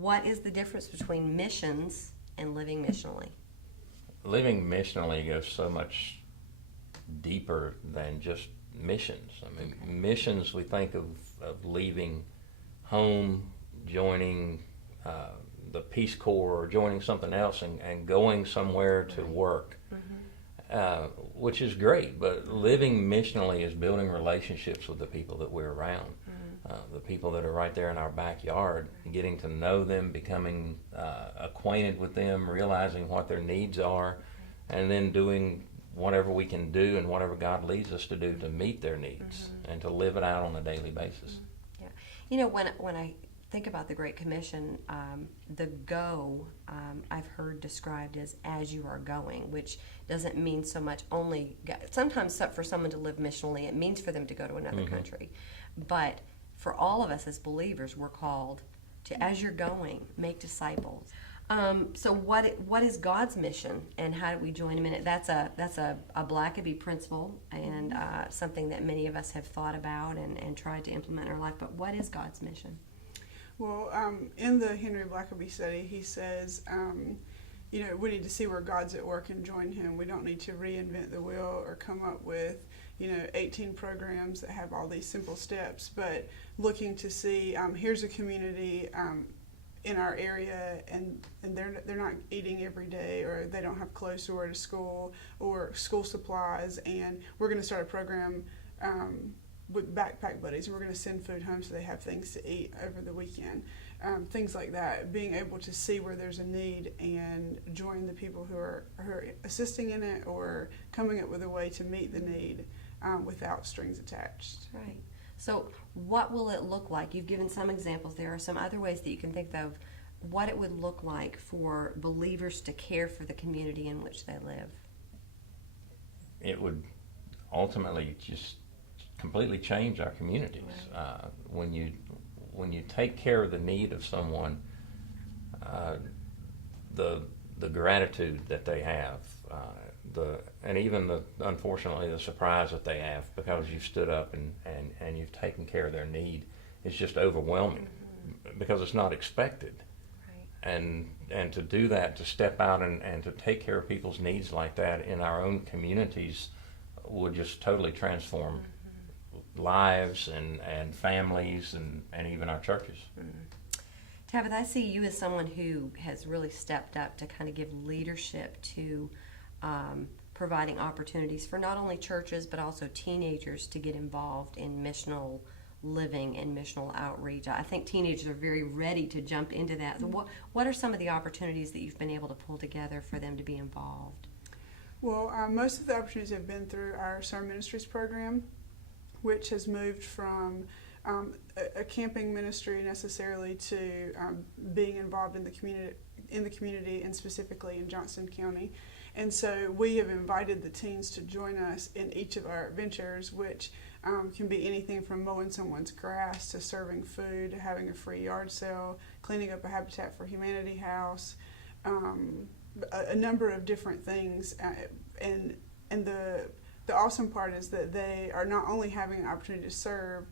What is the difference between missions and living missionally? Living missionally goes so much deeper than just missions. I mean, missions, we think of leaving home, joining the Peace Corps, or joining something else and going somewhere to work, which is great. But living missionally is building relationships with the people that we're around, the people that are right there in our backyard, getting to know them, becoming acquainted with them, realizing what their needs are, and then doing whatever we can do and whatever God leads us to do to meet their needs and to live it out on a daily basis. Yeah. You know, when I think about the Great Commission, the go I've heard described as you are going, which doesn't mean so much only, sometimes for someone to live missionally, it means for them to go to another country. But for all of us as believers, we're called to, as you're going, make disciples. So what is God's mission, and how do we join him in it? That's a Blackaby principle, and something that many of us have thought about and tried to implement in our life. But what is God's mission? Well, in the Henry Blackaby study, he says, we need to see where God's at work and join him. We don't need to reinvent the wheel or come up with 18 programs that have all these simple steps, but looking to see, here's a community in our area, and they're not eating every day, or they don't have clothes to wear to school or school supplies, and we're going to start a program with backpack buddies, and we're going to send food home so they have things to eat over the weekend. Things like that, being able to see where there's a need and join the people who are assisting in it or coming up with a way to meet the need without strings attached. Right. So what will it look like? You've given some examples. There are some other ways that you can think of what it would look like for believers to care for the community in which they live. It would ultimately just completely change our communities. Right. When you take care of the need of someone, the gratitude that they have, and even unfortunately the surprise that they have because you've stood up and you've taken care of their need is just overwhelming because it's not expected. Right. And to do that, to step out and to take care of people's needs like that in our own communities would just totally transform lives and families and even our churches. Tabitha, I see you as someone who has really stepped up to kind of give leadership to providing opportunities for not only churches but also teenagers to get involved in missional living and missional outreach. I think teenagers are very ready to jump into that. So what are some of the opportunities that you've been able to pull together for them to be involved? Well, most of the opportunities have been through our Summer Ministries program, which has moved from a camping ministry necessarily to being involved in the community and specifically in Johnston County. And so we have invited the teens to join us in each of our ventures, which can be anything from mowing someone's grass to serving food, having a free yard sale, cleaning up a Habitat for Humanity house, a number of different things. And the awesome part is that they are not only having an opportunity to serve,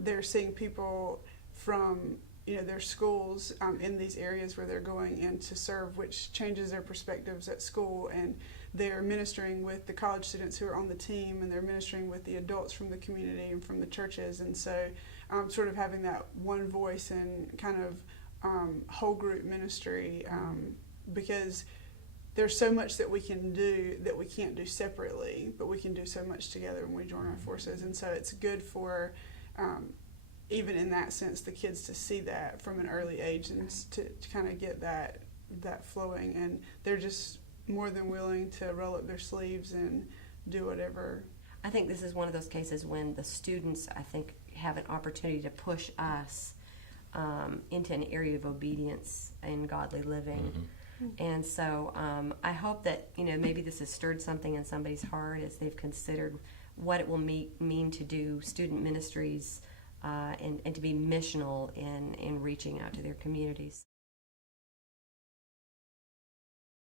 they're seeing people from their schools in these areas where they're going in to serve, which changes their perspectives at school, and they're ministering with the college students who are on the team, and they're ministering with the adults from the community and from the churches, and so sort of having that one voice and kind of whole group ministry, because there's so much that we can do that we can't do separately, but we can do so much together when we join our forces. And so it's good for, even in that sense, the kids to see that from an early age and to kind of get that flowing. And they're just more than willing to roll up their sleeves and do whatever. I think this is one of those cases when the students, I think, have an opportunity to push us into an area of obedience and godly living. And so I hope that maybe this has stirred something in somebody's heart as they've considered what it will mean to do student ministries and to be missional in reaching out to their communities.